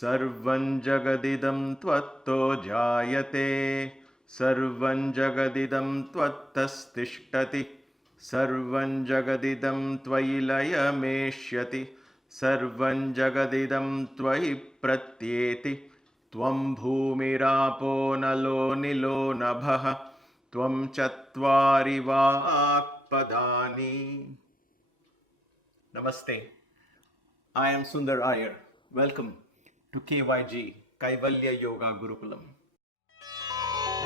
Sarvam jagadidam tvatto jayate, sarvam jagadidam tvattastishtati, sarvam jagadidam tvailaya meshyati, sarvam jagadidam tvai pratyeti, tvam bhumirapo nalo nilo nabha, tvam chatvari padani. Namaste. I am Sunder Iyer. Welcome to KYG, Kaivalya Yoga Gurukulam.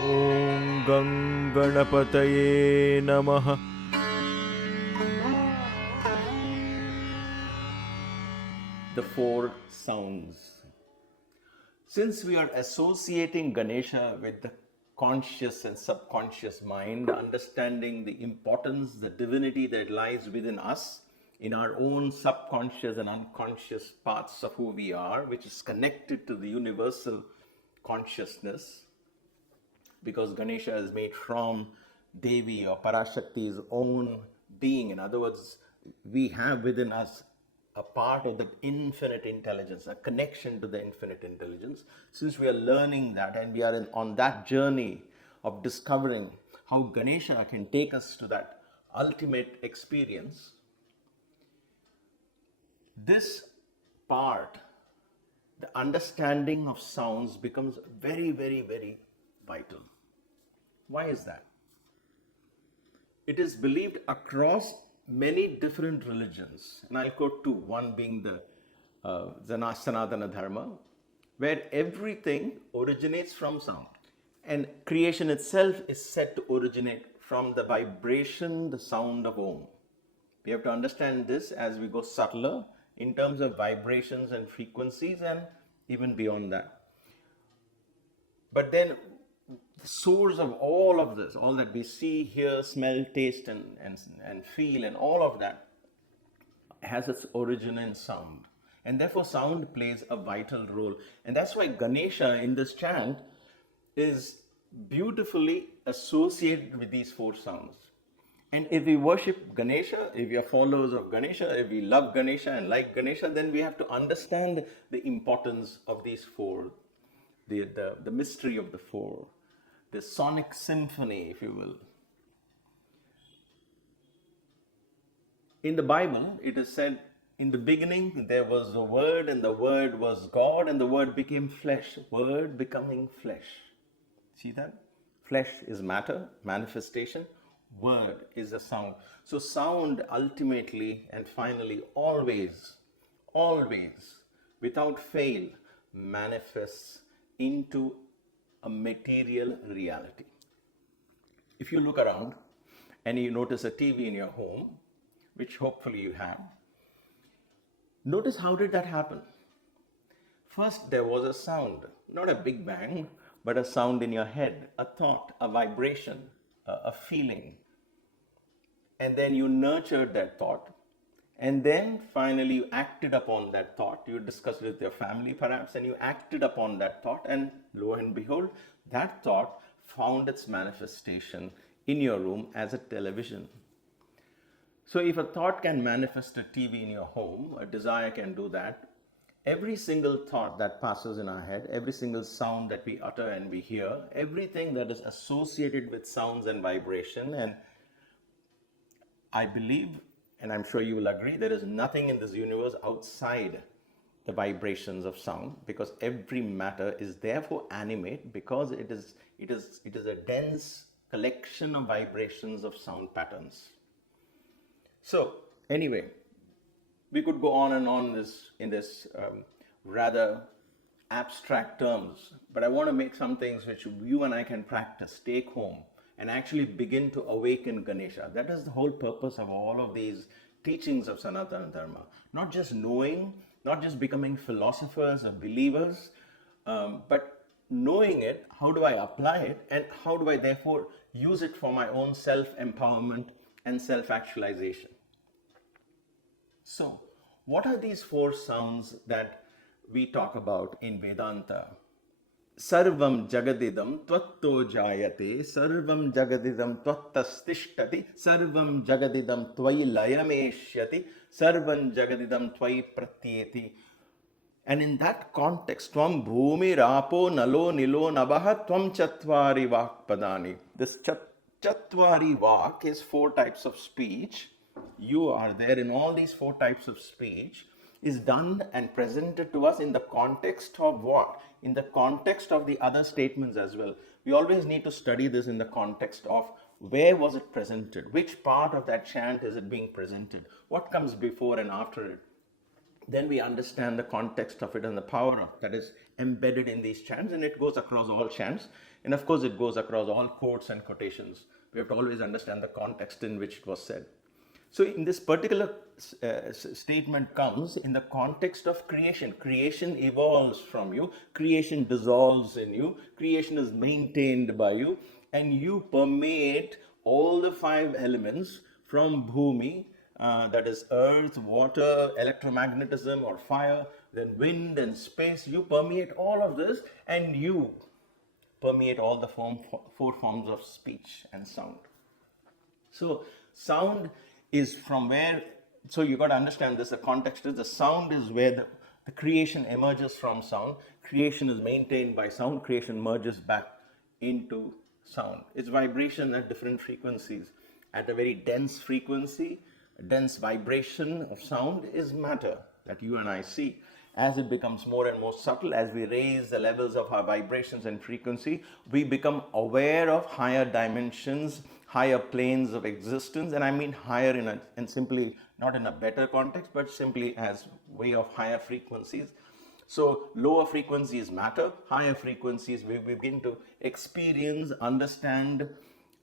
Om Ganganapataye Namaha. The four sounds. Since we are associating Ganesha with the conscious and subconscious mind, understanding the importance, the divinity that lies within us, in our own subconscious and unconscious parts of who we are, which is connected to the universal consciousness, because Ganesha is made from Devi or Parashakti's own being. In other words, we have within us a part of the infinite intelligence, a connection to the infinite intelligence. Since we are learning that and we are on that journey of discovering how Ganesha can take us to that ultimate experience, this part, the understanding of sounds, becomes very, very, very vital. Why is that? It is believed across many different religions, and I'll quote two, one being the Sanathana Dharma, where everything originates from sound. And creation itself is said to originate from the vibration, the sound of Om. We have to understand this as we go subtler in terms of vibrations and frequencies and even beyond that. But then the source of all of this, all that we see, hear, smell, taste, and feel, and all of that has its origin in sound. And therefore, sound plays a vital role. And that's why Ganesha in this chant is beautifully associated with these four sounds. And if we worship Ganesha, if we are followers of Ganesha, if we love Ganesha and like Ganesha, then we have to understand the importance of these four, the mystery of the four, the sonic symphony, if you will. In the Bible, it is said, in the beginning there was a word, and the word was God, and the word became flesh. Word becoming flesh. See that? Flesh is matter, manifestation. Word is a sound. So sound ultimately and finally always, without fail, manifests into a material reality. If you look around and you notice a TV in your home, which hopefully you have, notice how did that happen? First, there was a sound, not a big bang, but a sound in your head, a thought, a vibration, a feeling. And then you nurtured that thought. And then finally you acted upon that thought. You discussed it with your family perhaps, and you acted upon that thought. And lo and behold, that thought found its manifestation in your room as a television. So if a thought can manifest a TV in your home, a desire can do that. Every single thought that passes in our head, every single sound that we utter and we hear, everything that is associated with sounds and vibration, and I believe, and I'm sure you will agree, there is nothing in this universe outside the vibrations of sound, because every matter is therefore animate, because it is a dense collection of vibrations of sound patterns. So anyway, we could go on and on in this rather abstract terms, but I want to make some things which you and I can practice, take home, and actually begin to awaken Ganesha. That is the whole purpose of all of these teachings of Sanathana Dharma. Not just knowing, not just becoming philosophers or believers, but knowing it, how do I apply it, and how do I therefore use it for my own self-empowerment and self-actualization. So, what are these four sounds that we talk about in Vedanta? Sarvam jagadidam tvatto jayate, sarvam jagadidam tvattastishtati, sarvam jagadidam tvai layameshyati, sarvam jagadidam tvai pratyeti. And in that context, Tvam Bhumi Rapo Nalo Nilo Nabaha Tvam Chatvari Vak Padani. This Chatvari Vak is 4 types of speech. You are there in all these 4 types of speech, is done and presented to us in the context of what? In the context of the other statements as well. We always need to study this in the context of where was it presented? Which part of that chant is it being presented? What comes before and after it? Then we understand the context of it and the power of that is embedded in these chants, and it goes across all chants. And of course, it goes across all quotes and quotations. We have to always understand the context in which it was said. So in this particular statement comes in the context of creation. Creation evolves from you. Creation dissolves in you. Creation is maintained by you. And you permeate all the 5 elements from Bhumi, that is earth, water, electromagnetism or fire, then wind and space. You permeate all of this, and you permeate all the 4 forms of speech and sound. So sound is from where, so you got to understand this, the context is the sound is where the creation emerges from sound. Creation is maintained by sound. Creation merges back into sound. It's vibration at different frequencies. At a very dense frequency, dense vibration of sound is matter that you and I see. As it becomes more and more subtle, as we raise the levels of our vibrations and frequency, we become aware of higher dimensions, higher planes of existence. And I mean higher and simply not in a better context, but simply as way of higher frequencies. So lower frequencies matter, higher frequencies we begin to experience, understand,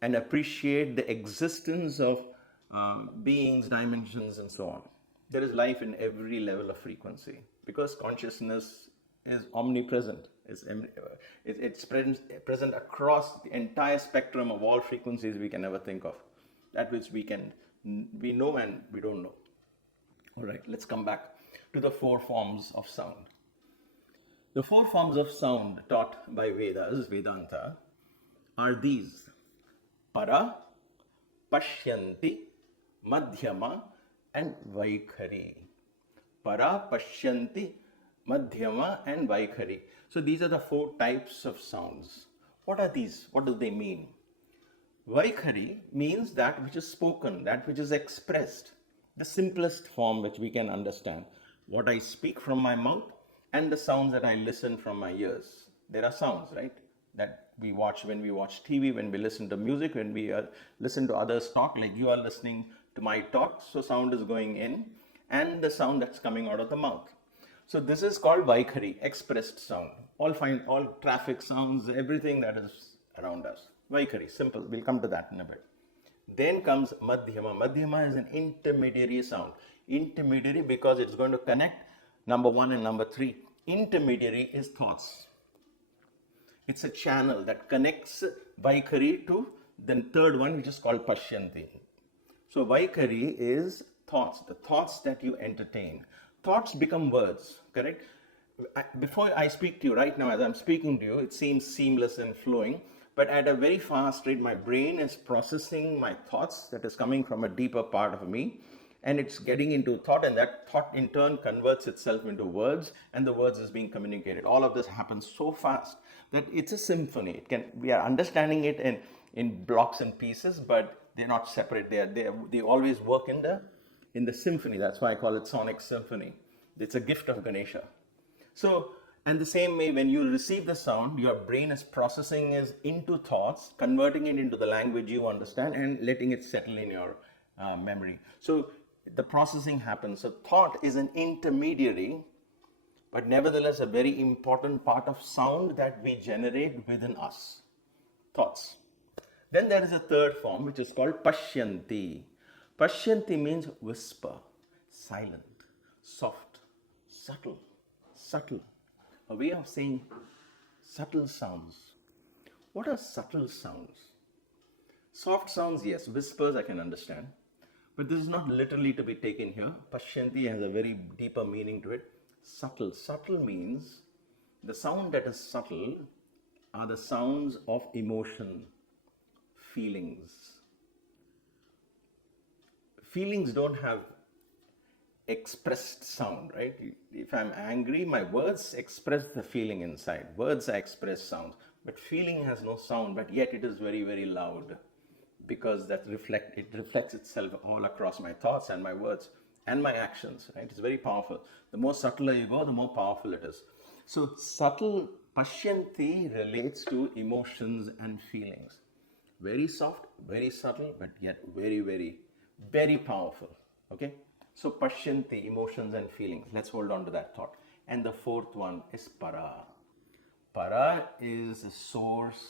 and appreciate the existence of beings, dimensions, and so on. There is life in every level of frequency because consciousness is omnipresent. It's present across the entire spectrum of all frequencies we can ever think of. That which we know and we don't know. All right, let's come back to the 4 forms of sound. The 4 forms of sound taught by Vedas, Vedanta, are these: Para, Pashyanti, Madhyama, and Vaikhari. Para, Pashyanti, Madhyama, and Vaikhari. So these are the 4 types of sounds. What are these? What do they mean? Vaikhari means that which is spoken, that which is expressed. The simplest form which we can understand. What I speak from my mouth and the sounds that I listen from my ears. There are sounds, right? That we watch when we watch TV, when we listen to music, when we listen to others talk, like you are listening to my talk. So sound is going in and the sound that's coming out of the mouth. So this is called Vaikhari, expressed sound. All traffic sounds, everything that is around us. Vaikhari, simple. We'll come to that in a bit. Then comes Madhyama. Madhyama is an intermediary sound. Intermediary because it's going to connect number 1 and number 3. Intermediary is thoughts. It's a channel that connects Vaikhari to the third one, which is called Pashyanti. So Vaikhari is thoughts, the thoughts that you entertain. Thoughts become words, correct? Before I speak to you right now, as I'm speaking to you, it seems seamless and flowing. But at a very fast rate, my brain is processing my thoughts that is coming from a deeper part of me. And it's getting into thought, and that thought in turn converts itself into words, and the words is being communicated. All of this happens so fast that it's a symphony. We are understanding it in blocks and pieces, but they're not separate. They always work in the symphony. That's why I call it sonic symphony. It's a gift of Ganesha. So, and the same way, when you receive the sound, your brain is processing it into thoughts, converting it into the language you understand, and letting it settle in your memory. So the processing happens. So thought is an intermediary, but nevertheless a very important part of sound that we generate within us. Thoughts. Then there is a third form which is called Pashyanti. Pashyanti means whisper, silent, soft, subtle. A way of saying subtle sounds. What are subtle sounds? Soft sounds, yes. Whispers, I can understand. But this is not literally to be taken here. Pashyanti has a very deeper meaning to it. Subtle. Subtle means the sound that is subtle are the sounds of emotion, feelings. Feelings don't have expressed sound, right? If I'm angry, my words express the feeling inside. Words are expressed sounds, but feeling has no sound, but yet it is very, very loud because it reflects itself all across my thoughts and my words and my actions, right? It's very powerful. The more subtler you go, the more powerful it is. So subtle pashyanti relates to emotions and feelings. Very soft, very subtle, but yet very, very, very powerful. Okay? So pashyanti, emotions and feelings. Let's hold on to that thought. And the fourth one is para. Para is the source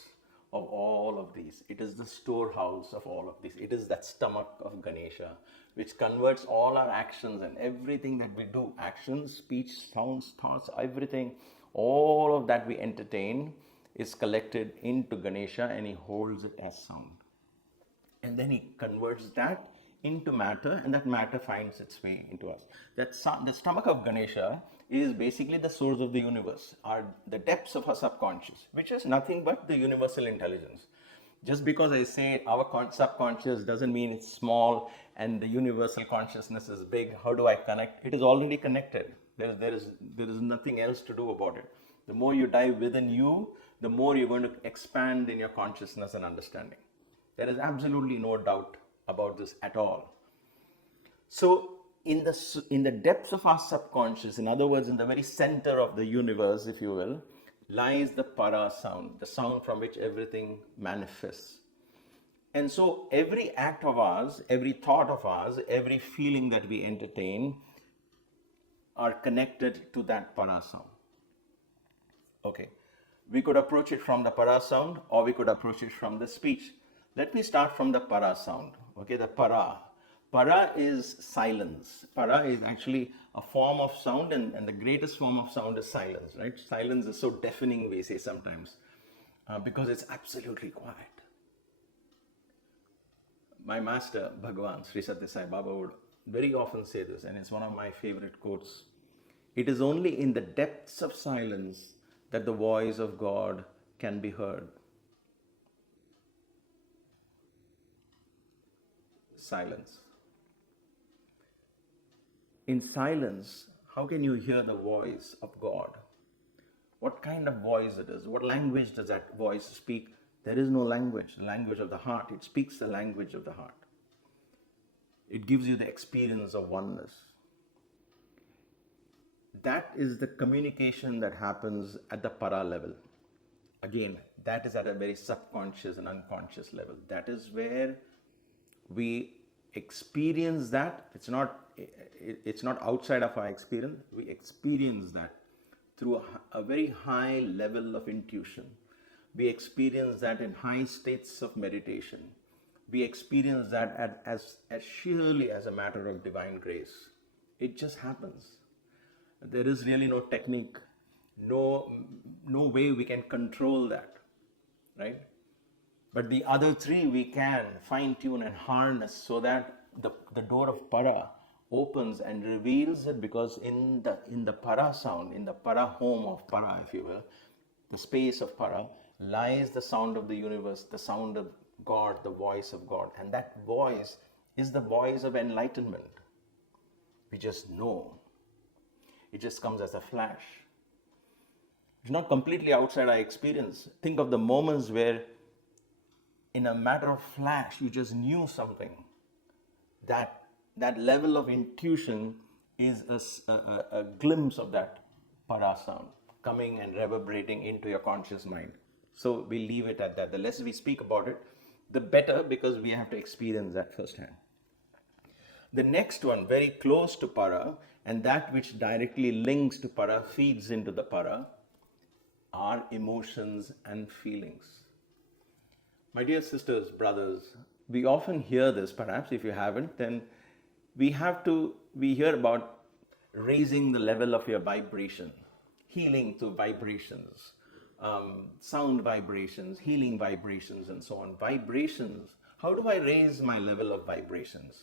of all of these. It is the storehouse of all of these. It is that stomach of Ganesha, which converts all our actions and everything that we do, actions, speech, sounds, thoughts, everything, all of that we entertain is collected into Ganesha, and he holds it as sound. And then he converts that into matter, and that matter finds its way into us. The stomach of Ganesha is basically the source of the universe, the depths of our subconscious, which is nothing but the universal intelligence. Just because I say our subconscious doesn't mean it's small and the universal consciousness is big. How do I connect? It is already connected. There is nothing else to do about it. The more you dive within you, the more you're going to expand in your consciousness and understanding. There is absolutely no doubt about this at all. So in the depths of our subconscious, in other words, in the very center of the universe, if you will, lies the para sound, the sound from which everything manifests. And so every act of ours, every thought of ours, every feeling that we entertain are connected to that para sound. Okay. We could approach it from the para sound, or we could approach it from the speech. Let me start from the para sound. Okay, the para. Para is silence. Para is actually a form of sound, and the greatest form of sound is silence, right? Silence is so deafening, we say sometimes, because it's absolutely quiet. My master, Bhagavan, Sri Satya Sai Baba, would very often say this, and it's one of my favorite quotes. It is only in the depths of silence that the voice of God can be heard. Silence. In silence, how can you hear the voice of God? What kind of voice it is? What language does that voice speak? There is no language, the language of the heart. It speaks the language of the heart. It gives you the experience of oneness. That is the communication that happens at the para level. Again, that is at a very subconscious and unconscious level. That is where we experience that. It's not outside of our experience. We experience that through a very high level of intuition. We experience that in high states of meditation. We experience that as surely as a matter of divine grace. It just happens. There is really no technique, no way we can control that, right? But the other three we can fine-tune and harness so that the door of para opens and reveals it, because in the para sound, in the para home of para, if you will, the space of para, lies the sound of the universe, the sound of God, the voice of God. And that voice is the voice of enlightenment. We just know. It just comes as a flash. It's not completely outside our experience. Think of the moments where in a matter of flash, you just knew something. That level of intuition is a glimpse of that para sound coming and reverberating into your conscious mind. So we leave it at that. The less we speak about it, the better, because we have to experience that firsthand. The next one, very close to para, and that which directly links to para, feeds into the para, are emotions and feelings. My dear sisters, brothers, we often hear this, perhaps if you haven't, then we hear about raising the level of your vibration, healing through vibrations, sound vibrations, healing vibrations, and so on. Vibrations. How do I raise my level of vibrations?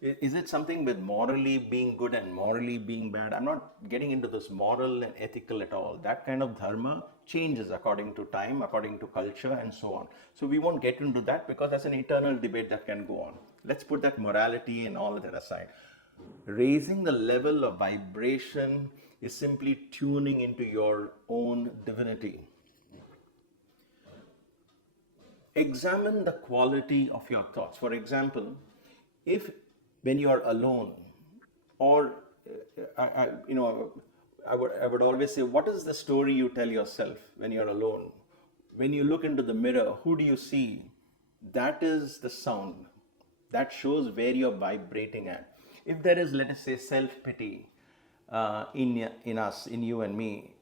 Is it something with morally being good and morally being bad? I'm not getting into this moral and ethical at all. That kind of dharma changes according to time, according to culture, and so on. So we won't get into that, because that's an eternal debate that can go on. Let's put that morality and all of that aside. Raising the level of vibration is simply tuning into your own divinity. Examine the quality of your thoughts. For example, if when you are alone, or I would always say, what is the story you tell yourself when you're alone? When you look into the mirror, who do you see? That is the sound. That shows where you're vibrating at. If there is, let us say, self-pity in us, in you and me,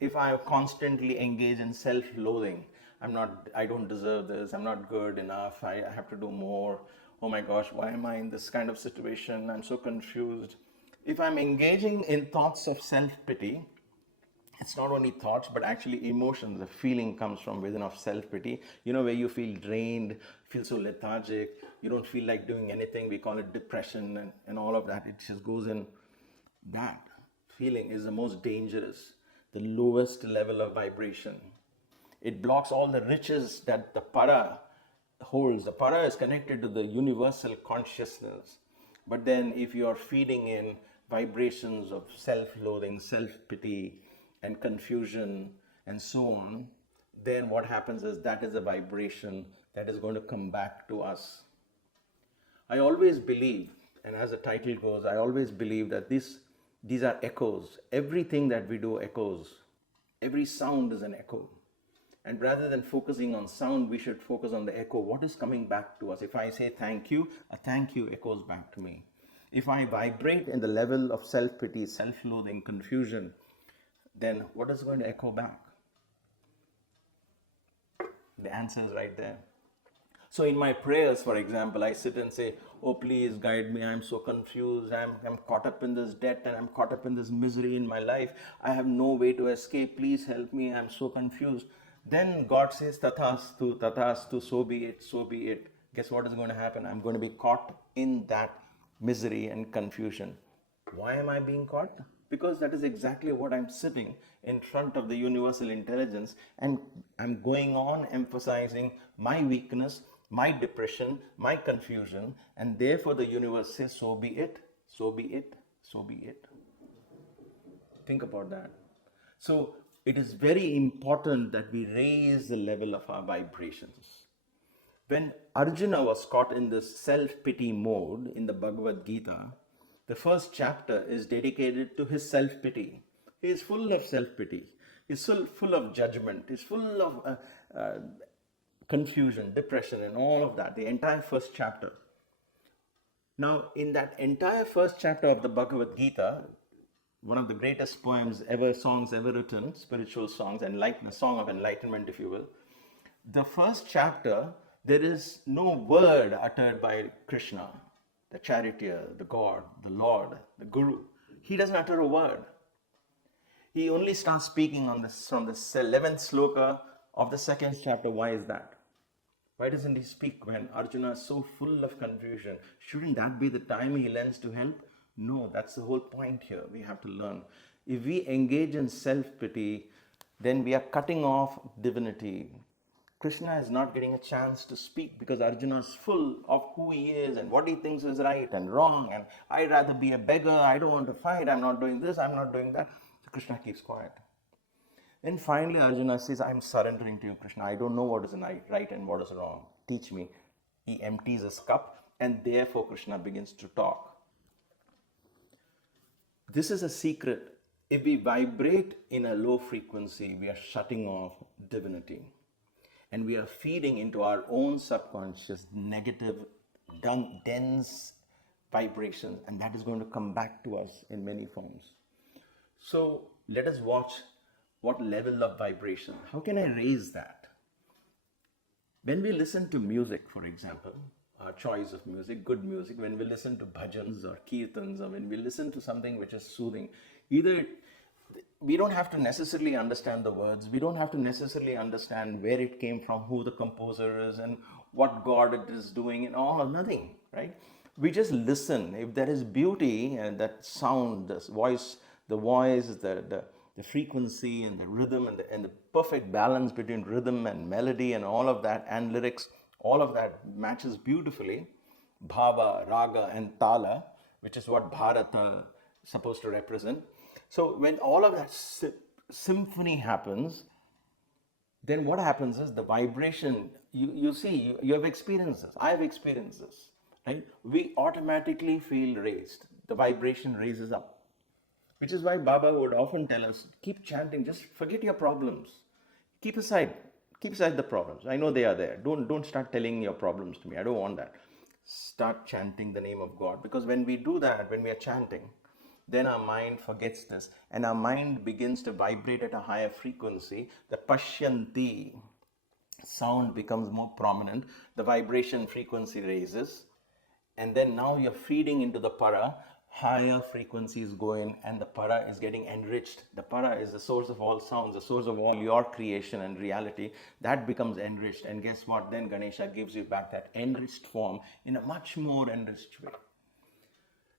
if I constantly engage in self-loathing, I don't deserve this, I'm not good enough, I have to do more, oh my gosh, why am I in this kind of situation, I'm so confused. If I'm engaging in thoughts of self-pity, it's not only thoughts, but actually emotions. The feeling comes from within of self-pity, where you feel drained, feel so lethargic, you don't feel like doing anything. We call it depression and all of that. It just goes in. That feeling is the most dangerous, the lowest level of vibration. It blocks all the riches that the para holds. The para is connected to the universal consciousness. But then if you are feeding in vibrations of self-loathing, self-pity, and confusion, and so on, then what happens is that is a vibration that is going to come back to us. I always believe, and as the title goes, I always believe that these are echoes. Everything that we do echoes. Every sound is an echo. And rather than focusing on sound, we should focus on the echo. What is coming back to us? If I say thank you, a thank you echoes back to me. If I vibrate in the level of self-pity, self-loathing, confusion, then what is going to echo back? The answer is right there. So in my prayers, for example, I sit and say, oh, please guide me. I'm so confused. I'm caught up in this debt and I'm caught up in this misery in my life. I have no way to escape. Please help me. I'm so confused. Then God says, tathastu, so be it, so be it. Guess what is going to happen? I'm going to be caught in that misery and confusion. Why am I being caught? Because that is exactly what I'm sitting in front of the universal intelligence, and I'm going on emphasizing my weakness, my depression, my confusion, and therefore the universe says, so be it, so be it, so be it. Think about that. So it is very important that we raise the level of our vibrations. When Arjuna was caught in this self-pity mode in the Bhagavad Gita, the first chapter is dedicated to his self-pity. He is full of self-pity. He's full of judgment. He's full of confusion, depression, and all of that. The entire first chapter. Now, in that entire first chapter of the Bhagavad Gita, one of the greatest songs ever written, spiritual songs, a song of enlightenment, if you will. The first chapter, there is no word uttered by Krishna, the charioteer, the God, the Lord, the Guru. He doesn't utter a word. He only starts speaking from the 11th sloka of the second chapter. Why is that? Why doesn't he speak when Arjuna is so full of confusion? Shouldn't that be the time he lends to help? No, that's the whole point here. We have to learn. If we engage in self-pity, then we are cutting off divinity. Krishna is not getting a chance to speak because Arjuna is full of who he is and what he thinks is right and wrong. And I'd rather be a beggar. I don't want to fight. I'm not doing this. I'm not doing that. So Krishna keeps quiet. Then finally Arjuna says, I'm surrendering to you, Krishna. I don't know what is right and what is wrong. Teach me. He empties his cup, and therefore Krishna begins to talk. This is a secret. If we vibrate in a low frequency, we are shutting off divinity. And we are feeding into our own subconscious negative, dense vibrations. And that is going to come back to us in many forms. So let us watch what level of vibration. How can I raise that? When we listen to music, for example, our choice of music, good music, when we listen to bhajans or kirtans, or when we listen to something which is soothing, either we don't have to necessarily understand the words, we don't have to necessarily understand where it came from, who the composer is, and what God it is doing, and all or nothing, right? We just listen. If there is beauty and that sound, the voice, the frequency and the rhythm and the perfect balance between rhythm and melody and all of that, and lyrics, all of that matches beautifully, bhava, raga and tala, which is what Bharata is supposed to represent. So when all of that symphony happens, then what happens is the vibration, you see, you have experienced this, I have experienced this, right? We automatically feel raised. The vibration raises up, which is why Baba would often tell us, keep chanting, just forget your problems. Keep aside the problems. I know they are there. Don't start telling your problems to me. I don't want that. Start chanting the name of God. Because when we do that, when we are chanting, then our mind forgets this and our mind begins to vibrate at a higher frequency. The Pashyanti sound becomes more prominent. The vibration frequency raises. And then now you're feeding into the para. Higher frequencies go in and the para is getting enriched. The para is the source of all sounds, the source of all your creation and reality. That becomes enriched. And guess what? Then Ganesha gives you back that enriched form in a much more enriched way.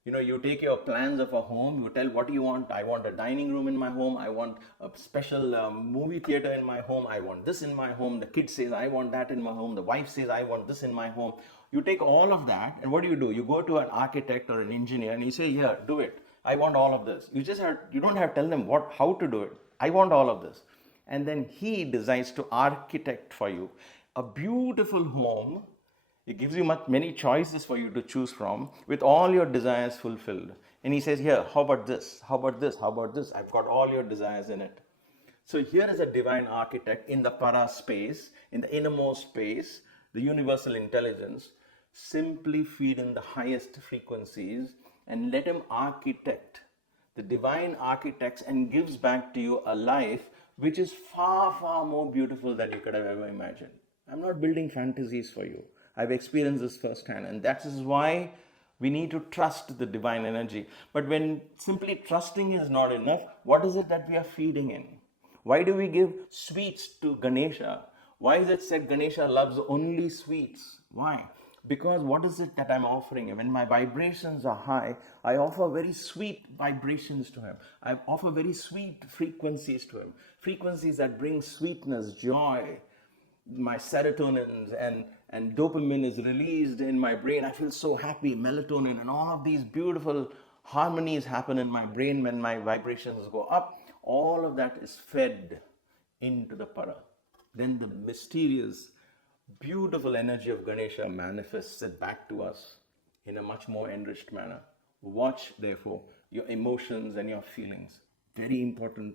You know, you take your plans of a home, you tell what do you want. I want a dining room in my home. I want a special movie theater in my home. I want this in my home. The kid says, I want that in my home. The wife says, I want this in my home. You take all of that and what do? You go to an architect or an engineer and you say, here, do it. I want all of this. You don't have to tell them how to do it. I want all of this. And then he decides to architect for you a beautiful home. It gives you many choices for you to choose from with all your desires fulfilled. And he says, here, how about this? How about this? How about this? I've got all your desires in it. So here is a divine architect in the para space, in the innermost space, the universal intelligence. Simply feed in the highest frequencies and let him architect. The divine architects and gives back to you a life which is far, far more beautiful than you could have ever imagined. I'm not building fantasies for you. I've experienced this firsthand, and that is why we need to trust the divine energy. But when simply trusting is not enough, what is it that we are feeding in? Why do we give sweets to Ganesha? Why is it said Ganesha loves only sweets? Why? Because what is it that I'm offering him? When my vibrations are high, I offer very sweet vibrations to him. I offer very sweet frequencies to him. Frequencies that bring sweetness, joy. My serotonins and dopamine is released in my brain. I feel so happy, melatonin, and all of these beautiful harmonies happen in my brain when my vibrations go up. All of that is fed into the para. Then the mysterious, beautiful energy of Ganesha manifests it back to us in a much more enriched manner. Watch, therefore, your emotions and your feelings. Very important,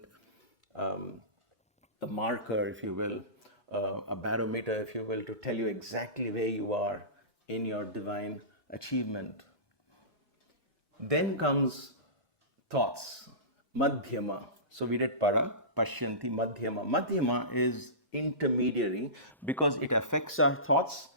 a marker, if you will, a barometer, if you will, to tell you exactly where you are in your divine achievement. Then comes thoughts, madhyama. So we did para, pashyanti, madhyama. Madhyama is intermediary because it affects our thoughts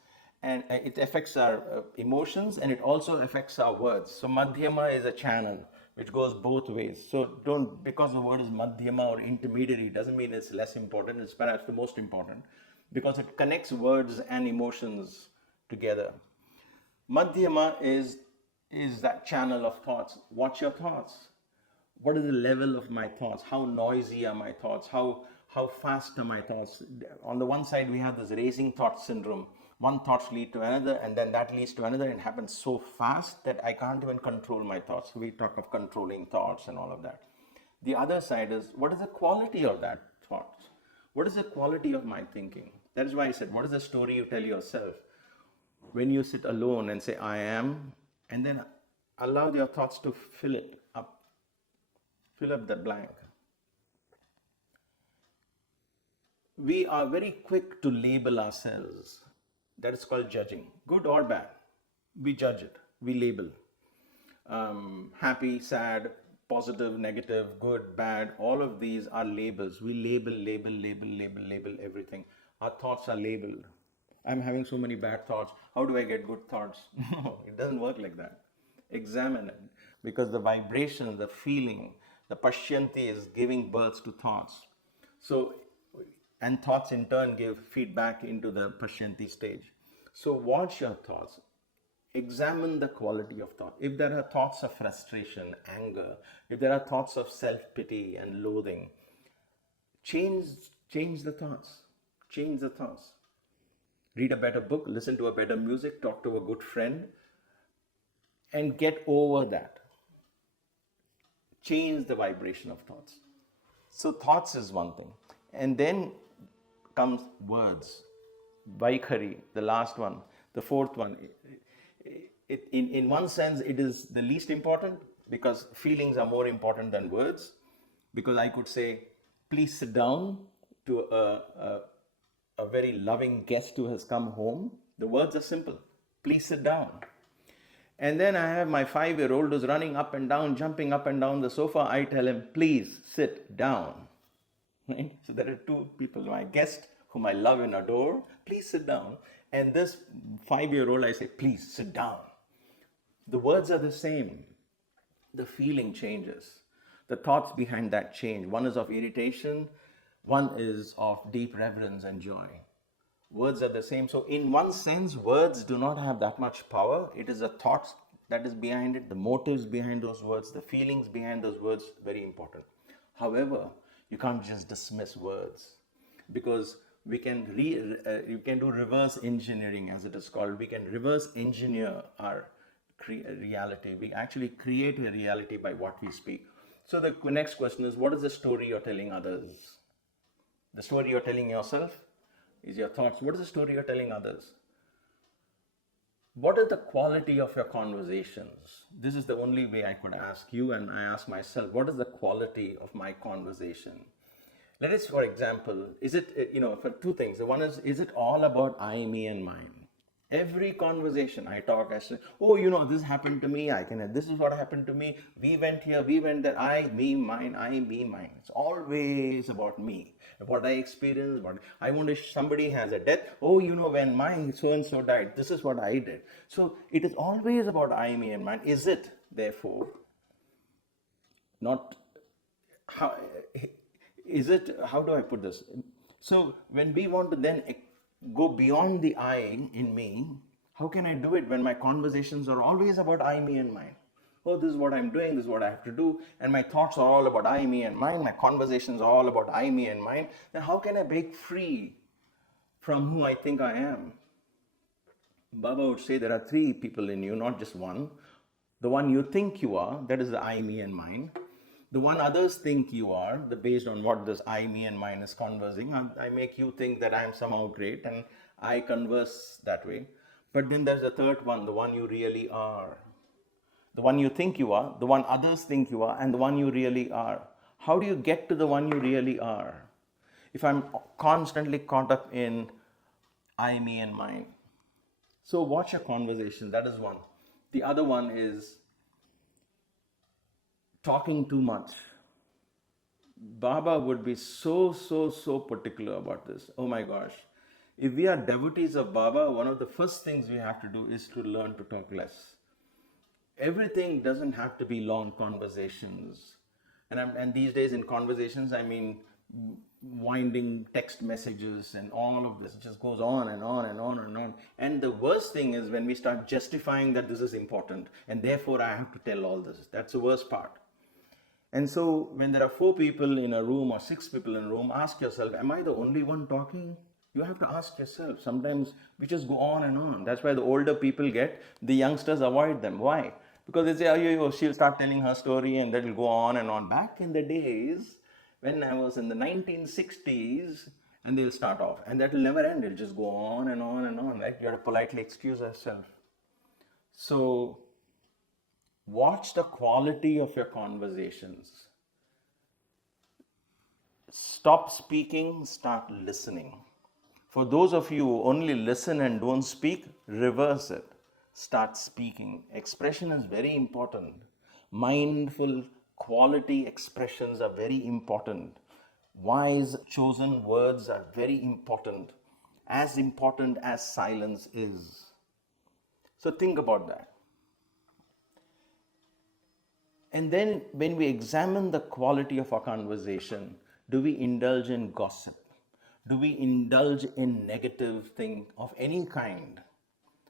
and it affects our emotions and it also affects our words. So madhyama is a channel which goes both ways. So don't, because the word is madhyama or intermediary, doesn't mean it's less important. It's perhaps the most important because it connects words and emotions together. Madhyama is that channel of thoughts. Watch your thoughts. What is the level of my thoughts? How noisy are my thoughts? How fast are my thoughts? On the one side, we have this racing thought syndrome. One thought leads to another, and then that leads to another, and it happens so fast that I can't even control my thoughts. We talk of controlling thoughts and all of that. The other side is, what is the quality of that thought? What is the quality of my thinking? That is why I said, what is the story you tell yourself? When you sit alone and say, I am, and then allow your thoughts to fill it up. Fill up that blank. We are very quick to label ourselves. That is called judging. Good or bad. We judge it. We label. Happy, sad, positive, negative, good, bad. All of these are labels. We label everything. Our thoughts are labeled. I'm having so many bad thoughts. How do I get good thoughts? No, it doesn't work like that. Examine it. Because the vibration, the feeling, the pashyanti is giving birth to thoughts. So, and thoughts in turn give feedback into the pashyanti stage. So watch your thoughts. Examine the quality of thought. If there are thoughts of frustration, anger, if there are thoughts of self-pity and loathing, change the thoughts. Change the thoughts. Read a better book, listen to a better music, talk to a good friend, and get over that. Change the vibration of thoughts. So thoughts is one thing. And then comes words. Vaikhari, the last one, the fourth one. In one sense, it is the least important because feelings are more important than words. Because I could say, please sit down to a very loving guest who has come home. The words are simple. Please sit down. And then I have my 5-year-old who's running up and down, jumping up and down the sofa. I tell him, please sit down. Right? So there are two people, my guest whom I love and adore, please sit down. And this 5-year-old, I say, please sit down. The words are the same. The feeling changes. The thoughts behind that change. One is of irritation, one is of deep reverence and joy. Words are the same. So in one sense, words do not have that much power. It is the thoughts that is behind it, the motives behind those words, the feelings behind those words, very important. However, you can't just dismiss words because we can you can do reverse engineering, as it is called. We can reverse engineer our reality. We actually create a reality by what we speak. So the next question is, what is the story you're telling others? The story you're telling yourself is your thoughts. What is the story you're telling others? What is the quality of your conversations? This is the only way I could ask you, and I ask myself, what is the quality of my conversation? Let us, for example, is it, for two things. The one is it all about I, me, and mine? Every conversation I talk, I say, oh, this happened to me, this is what happened to me, we went here, we went there, I, me, mine, I, me, mine. It's always about me, what I experienced, what I want to, somebody has a death, oh, when my so-and-so died, this is what I did. So it is always about I, me, and mine. Is it, therefore, not, how do I put this? So when we want to then go beyond the I in me, how can I do it when my conversations are always about I, me, and mine? Oh, this is what I'm doing, this is what I have to do, and my thoughts are all about I, me, and mine, my conversations are all about I, me, and mine. Then how can I break free from who I think I am? Baba would say there are 3 people in you, not just one. The one you think you are, that is the I, me, and mine. The one others think you are, based on what this I, me, and mine is conversing. I make you think that I am somehow great, and I converse that way. But then there's a third one, the one you really are. The one you think you are, the one others think you are, and the one you really are. How do you get to the one you really are? If I'm constantly caught up in I, me, and mine. So watch your conversation, that is one. The other one is talking too much. Baba would be so particular about this. Oh my gosh. If we are devotees of Baba, one of the first things we have to do is to learn to talk less. Everything doesn't have to be long conversations. And these days in conversations, I mean winding text messages and all of this. It just goes on and on and on and on. And the worst thing is when we start justifying that this is important and therefore I have to tell all this. That's the worst part. And so when there are 4 people in a room or 6 people in a room, ask yourself, am I the only one talking? You have to ask yourself. Sometimes we just go on and on. That's why the older people the youngsters avoid them. Why? Because they say, oh, she'll start telling her story and that will go on and on. Back in the days, when I was in the 1960s, and they'll start off. And that will never end. It'll just go on and on and on. Right? You have to politely excuse yourself. So watch the quality of your conversations. Stop speaking, start listening. For those of you who only listen and don't speak, reverse it. Start speaking. Expression is very important. Mindful, quality expressions are very important. Wise, chosen words are very important as silence is. So think about that. And then when we examine the quality of our conversation, do we indulge in gossip? Do we indulge in negative thing of any kind?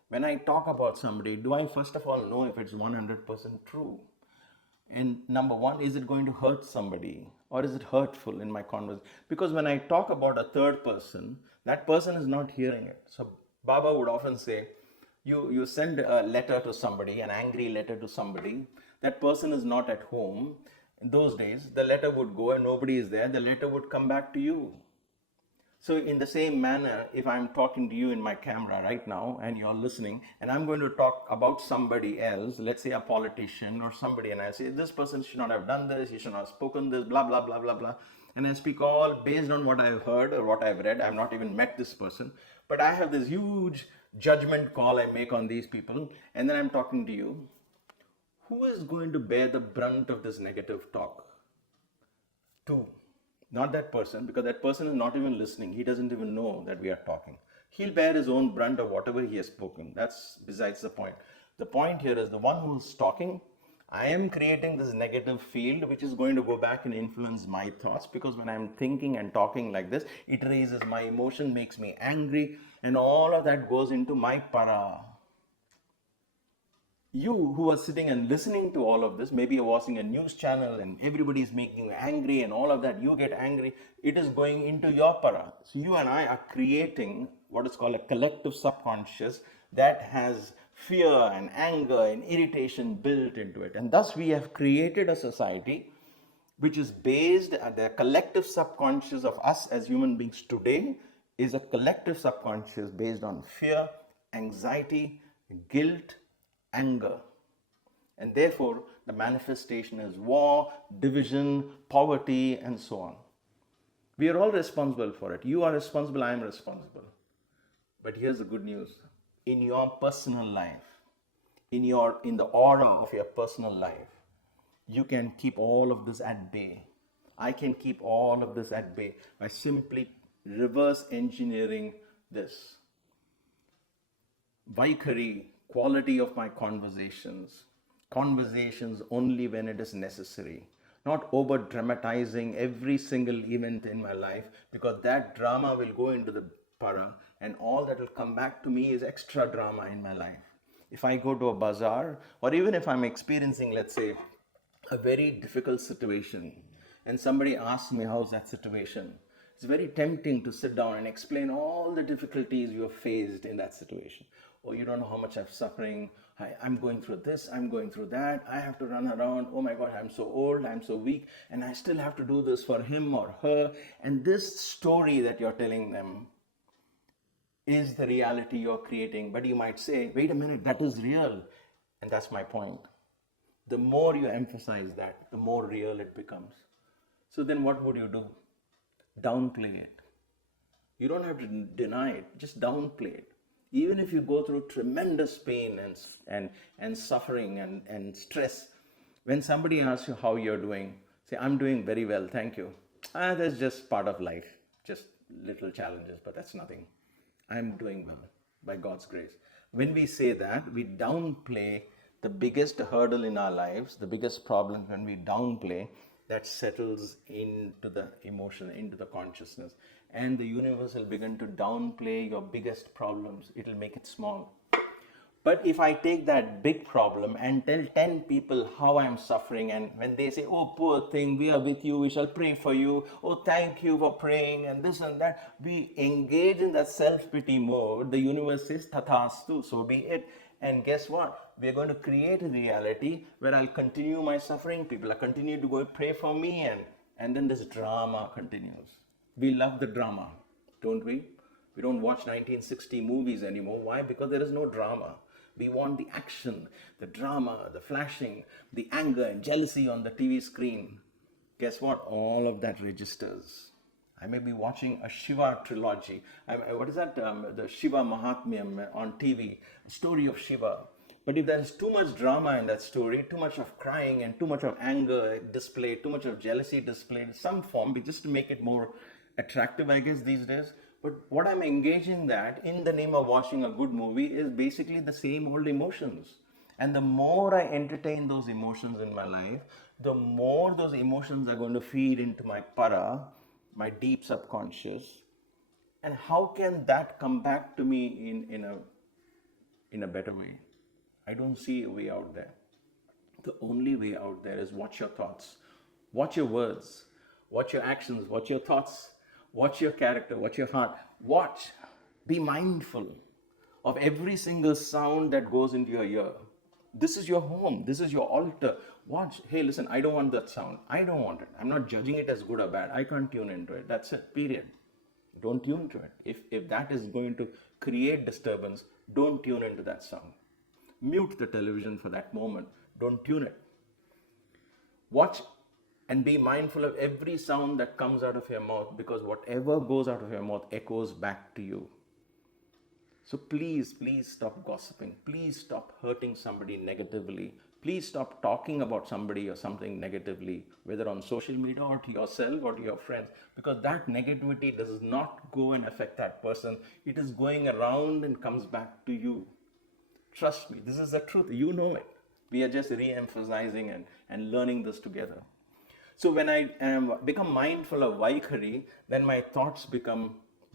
When I talk about somebody, do I first of all know if it's 100% true? And number one, is it going to hurt somebody? Or is it hurtful in my conversation? Because when I talk about a third person, that person is not hearing it. So Baba would often say, You send a letter to somebody, an angry letter to somebody. That person is not at home. In those days, the letter would go and nobody is there. The letter would come back to you. So in the same manner, if I'm talking to you in my camera right now and you're listening, and I'm going to talk about somebody else, let's say a politician or somebody, and I say, this person should not have done this, he should not have spoken this, blah, blah, blah, blah, blah. And I speak all based on what I've heard or what I've read. I've not even met this person, but I have this huge judgment call I make on these people, and then I'm talking to you. Who is going to bear the brunt of this negative talk? Two. Not that person, because that person is not even listening. He doesn't even know that we are talking. He'll bear his own brunt of whatever he has spoken. That's besides the point. The point here is the one who's talking, I am creating this negative field which is going to go back and influence my thoughts, because when I'm thinking and talking like this, it raises my emotion, makes me angry, and all of that goes into my para. You who are sitting and listening to all of this, maybe you're watching a news channel and everybody is making you angry and all of that, you get angry, it is going into your para. So you and I are creating what is called a collective subconscious that has fear and anger and irritation built into it. And thus we have created a society which is based at the collective subconscious of us as human beings today is a collective subconscious based on fear, anxiety, guilt, anger. And therefore, the manifestation is war, division, poverty, and so on. We are all responsible for it. You are responsible, I am responsible. But here's the good news. In your personal life, in the aura of your personal life, you can keep all of this at bay. I can keep all of this at bay by simply reverse engineering this. Vaikari, quality of my conversations only when it is necessary, not over dramatizing every single event in my life, because that drama will go into the para and all that will come back to me is extra drama in my life. If I go to a bazaar, or even if I'm experiencing, let's say, a very difficult situation and somebody asks me how's that situation, it's very tempting to sit down and explain all the difficulties you have faced in that situation. Oh, you don't know how much I'm suffering. I'm going through this, I'm going through that. I have to run around. Oh my God, I'm so old, I'm so weak, and I still have to do this for him or her. And this story that you're telling them is the reality you're creating. But you might say, wait a minute, that is real. And that's my point. The more you emphasize that, the more real it becomes. So then what would you do? Downplay it. You don't have to deny it, just downplay it. Even if you go through tremendous pain and suffering and stress, when somebody asks you how you're doing, say, I'm doing very well, thank you. That's just part of life, just little challenges, but that's nothing. I'm doing well, by God's grace. When we say that, we downplay the biggest hurdle in our lives, the biggest problem. When we downplay, that settles into the emotion, into the consciousness. And the universe will begin to downplay your biggest problems. It will make it small. But if I take that big problem and tell 10 people how I'm suffering, and when they say, oh, poor thing, we are with you, we shall pray for you, oh, thank you for praying, and this and that, we engage in that self-pity mode. The universe says, tathastu, so be it. And guess what? We are going to create a reality where I'll continue my suffering. People are continue to go pray for me, and then this drama continues. We love the drama, don't we? We don't watch 1960 movies anymore. Why? Because there is no drama. We want the action, the drama, the flashing, the anger and jealousy on the TV screen. Guess what? All of that registers. I may be watching a Shiva trilogy. What is that? The Shiva Mahatmyam on TV, a story of Shiva. But if there is too much drama in that story, too much of crying and too much of anger displayed, too much of jealousy displayed in some form, just to make it more attractive, I guess, these days. But what I'm engaging that in the name of watching a good movie is basically the same old emotions. And the more I entertain those emotions in my life, the more those emotions are going to feed into my para, my deep subconscious. And how can that come back to me in a better way? I don't see a way out there. The only way out there is watch your thoughts, watch your words, watch your actions, watch your thoughts, watch your character, watch your heart. Watch, be mindful. of every single sound that goes into your ear. This is your home. This is your altar. Watch. Hey, listen, I don't want that sound. I don't want it. I'm not judging it as good or bad. I can't tune into it. That's it. Period. Don't tune to it. If that is going to create disturbance, don't tune into that sound. Mute the television for that moment. Don't tune it. Watch and be mindful of every sound that comes out of your mouth, because whatever goes out of your mouth echoes back to you. So please stop gossiping. Please stop hurting somebody negatively. Please stop talking about somebody or something negatively, whether on social media or to yourself or to your friends, because that negativity does not go and affect that person. It is going around and comes back to you. Trust me, this is the truth. You know it. We are just re-emphasizing and learning this together. So when I become mindful of Vaikhari, then my thoughts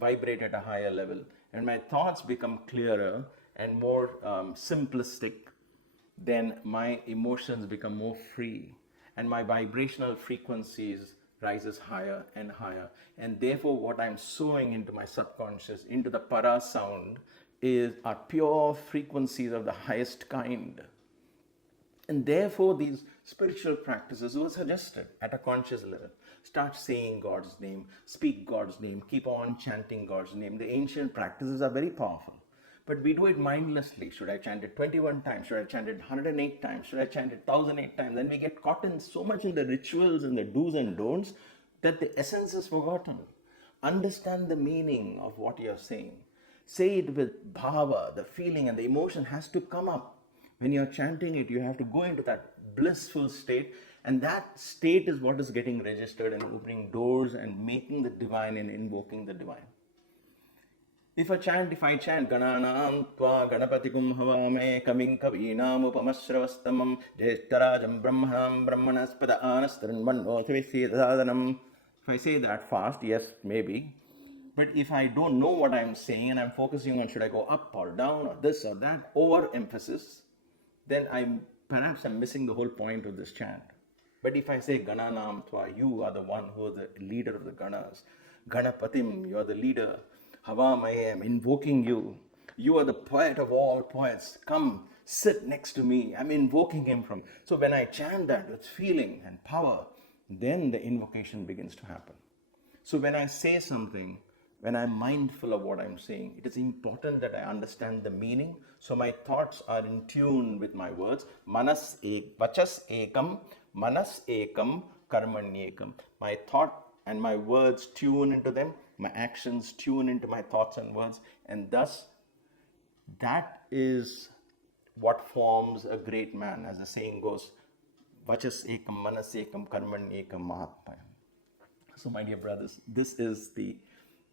vibrate at a higher level, and my thoughts become clearer and more simplistic. Then my emotions become more free, and my vibrational frequencies rises higher and higher. And therefore, what I'm sowing into my subconscious, into the para sound, are pure frequencies of the highest kind. And therefore, these spiritual practices were suggested at a conscious level. Start saying God's name, speak God's name, keep on chanting God's name. The ancient practices are very powerful, but we do it mindlessly. Should I chant it 21 times? Should I chant it 108 times? Should I chant it 1008 times? Then we get caught in so much in the rituals and the do's and don'ts that the essence is forgotten. Understand the meaning of what you're saying. Say it with bhava. The feeling and the emotion has to come up. When you're chanting it, you have to go into that blissful state, and that state is what is getting registered and opening doors and making the divine and invoking the divine. If I chant Gananam Tva Ganapatikum Havame Kaming Kavinam Upamasravastamam Jeshtarajam Brahmanam Brahmanaspada Anastaranmano Tvisidhadanam. If I say that fast, yes, maybe. But if I don't know what I'm saying and I'm focusing on should I go up or down or this or that, overemphasis, then I'm missing the whole point of this chant. But if I say Gananam Tva, you are the one who is the leader of the Ganas. Ganapatim, you are the leader. Havam, I am invoking you. You are the poet of all poets. Come, sit next to me. I'm invoking him from. So when I chant that with feeling and power, then the invocation begins to happen. So when I say something, when I'm mindful of what I'm saying, it is important that I understand the meaning. So my thoughts are in tune with my words. Vachas ekam, manas ekam, karmanyekam. My thought and my words tune into them. My actions tune into my thoughts and words. And thus, that is what forms a great man. As the saying goes, Vachas ekam, manas ekam, karmanyekam, mahatmayam. So my dear brothers, this is the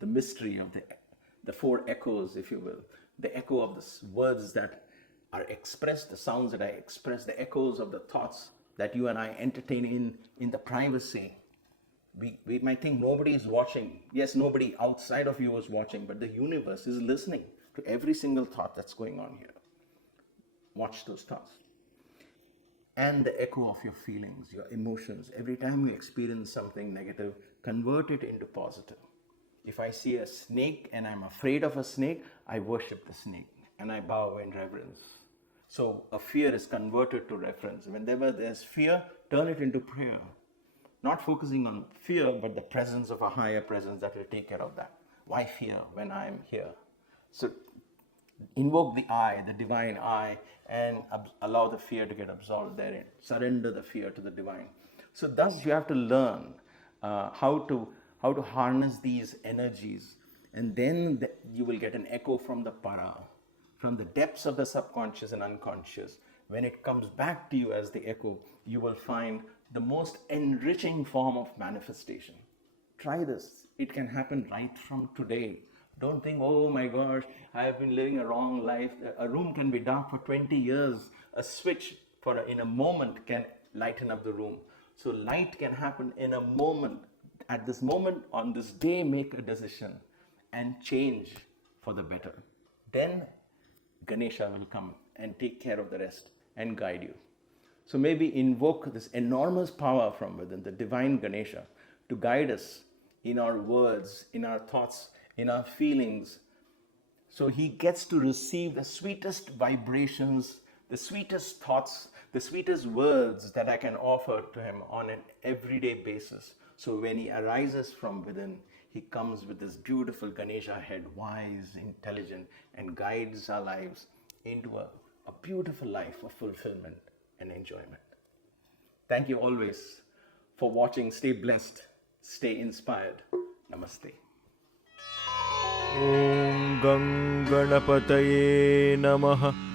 mystery of the four echoes, if you will. The echo of the words that are expressed, the sounds that I express, the echoes of the thoughts that you and I entertain in the privacy. We might think nobody is watching. Yes, nobody outside of you is watching, but the universe is listening to every single thought that's going on here. Watch those thoughts. And the echo of your feelings, your emotions. Every time you experience something negative, convert it into positive. If I see a snake and I'm afraid of a snake, I worship the snake and I bow in reverence. So a fear is converted to reverence. Whenever there's fear, turn it into prayer. Not focusing on fear, but the presence of a higher presence that will take care of that. Why fear when I'm here? So invoke the I, the divine I, and allow the fear to get absorbed therein. Surrender the fear to the divine. So thus you have to learn how to harness these energies, and then you will get an echo from the para, from the depths of the subconscious and unconscious. When it comes back to you as the echo, you will find the most enriching form of manifestation. Try this. It can happen right from today. Don't think, oh my gosh, I have been living a wrong life. A room can be dark for 20 years. A switch in a moment can lighten up the room. So light can happen in a moment. At this moment, on this day, make a decision and change for the better. Then Ganesha will come and take care of the rest and guide you. So maybe invoke this enormous power from within, the divine Ganesha, to guide us in our words, in our thoughts, in our feelings, So he gets to receive the sweetest vibrations, the sweetest thoughts, the sweetest words that I can offer to him on an everyday basis. So when he arises from within, he comes with this beautiful Ganesha head, wise, intelligent, and guides our lives into a beautiful life of fulfillment and enjoyment. Thank you always for watching. Stay blessed, stay inspired. Namaste. ॐ गं गणपतये नमः।